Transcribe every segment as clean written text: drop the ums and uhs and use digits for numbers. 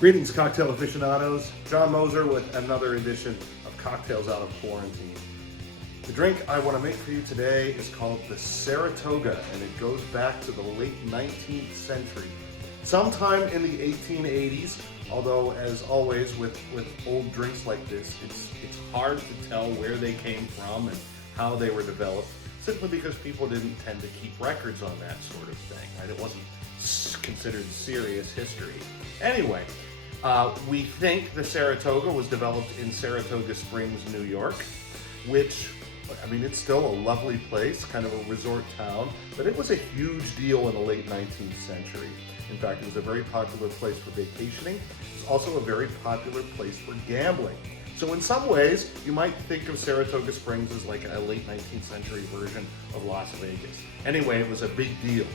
Greetings, cocktail aficionados. John Moser with another edition of Cocktails Out of Quarantine. The drink I want to make for you today is called the Saratoga, and it goes back to the late 19th century. Sometime in the 1880s, although as always with old drinks like this, it's hard to tell where they came from and how they were developed, simply because people didn't tend to keep records on that sort of thing, right? It wasn't considered serious history. Anyway, we think the Saratoga was developed in Saratoga Springs, New York, which, I mean, it's still a lovely place, kind of a resort town, but it was a huge deal in the late 19th century. In fact, it was a very popular place for vacationing. It was also a very popular place for gambling. So in some ways, you might think of Saratoga Springs as like a late 19th century version of Las Vegas. Anyway, it was a big deal.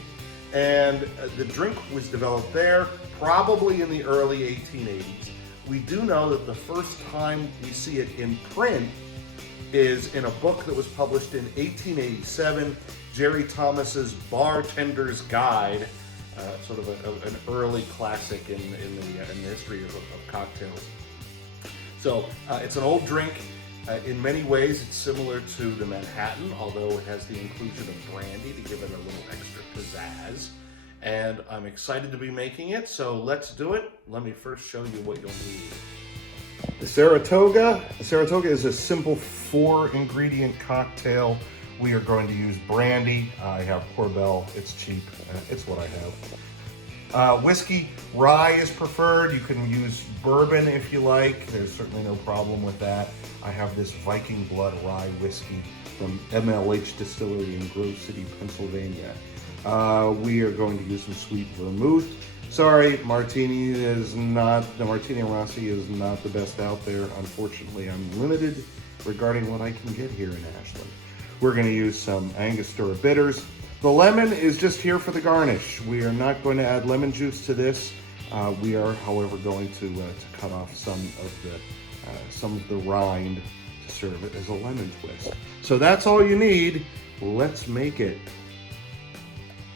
And the drink was developed there, probably in the early 1880s. We do know that the first time we see it in print is in a book that was published in 1887, Jerry Thomas's Bartender's Guide, sort of an early classic in the history of cocktails. So it's an old drink. In many ways, it's similar to the Manhattan, although it has the inclusion of brandy to give it a little extra pizzazz. And I'm excited to be making it, so let's do it. Let me first show you what you'll need. The Saratoga is a simple 4-ingredient cocktail. We are going to use brandy. I have Corbel, it's cheap, it's what I have. Whiskey, rye is preferred. You can use bourbon if you like. There's certainly no problem with that. I have this Viking Blood rye whiskey from MLH Distillery in Grove City, Pennsylvania. We are going to use some sweet vermouth. Sorry, the Martini Rossi is not the best out there. Unfortunately, I'm limited regarding what I can get here in Ashland. We're going to use some Angostura bitters. The lemon is just here for the garnish. We are not going to add lemon juice to this. We are, however, going to cut off some of the rind to serve it as a lemon twist. So that's all you need. Let's make it.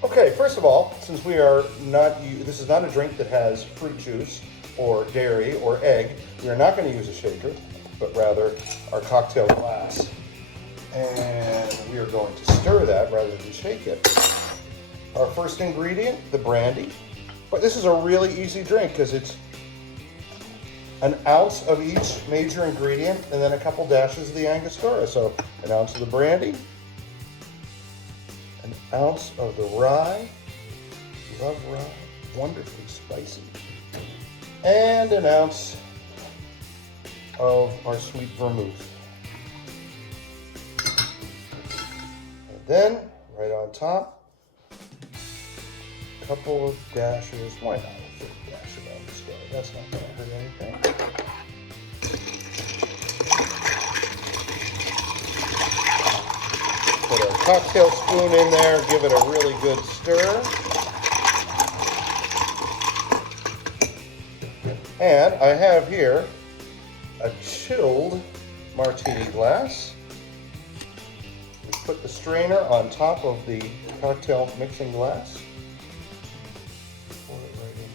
Okay, first of all, since this is not a drink that has fruit juice or dairy or egg, we are not going to use a shaker, but rather our cocktail glass. And we are going to stir that rather than shake it. Our first ingredient, the brandy. But this is a really easy drink because it's an ounce of each major ingredient and then a couple dashes of the Angostura. So an ounce of the brandy, an ounce of the rye, love rye, wonderfully spicy, and an ounce of our sweet vermouth. And then, right on top, a couple of dashes, why not a third dash of Angostura? That's not going to hurt anything. Put a cocktail spoon in there, give it a really good stir. And I have here a chilled martini glass. We put the strainer on top of the cocktail mixing glass. Pour it right in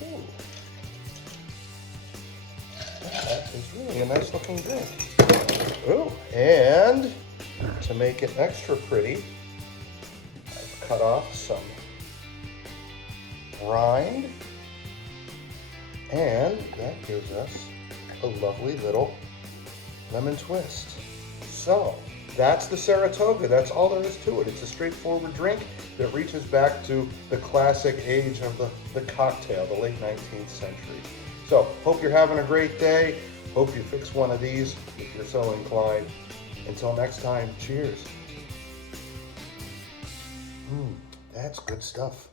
there. Ooh. That is really a nice looking drink. Oh, and to make it extra pretty, I've cut off some rind, and that gives us a lovely little lemon twist. So, that's the Saratoga. That's all there is to it. It's a straightforward drink that reaches back to the classic age of the cocktail, the late 19th century. So, hope you're having a great day. Hope you fix one of these if you're so inclined. Until next time, cheers. That's good stuff.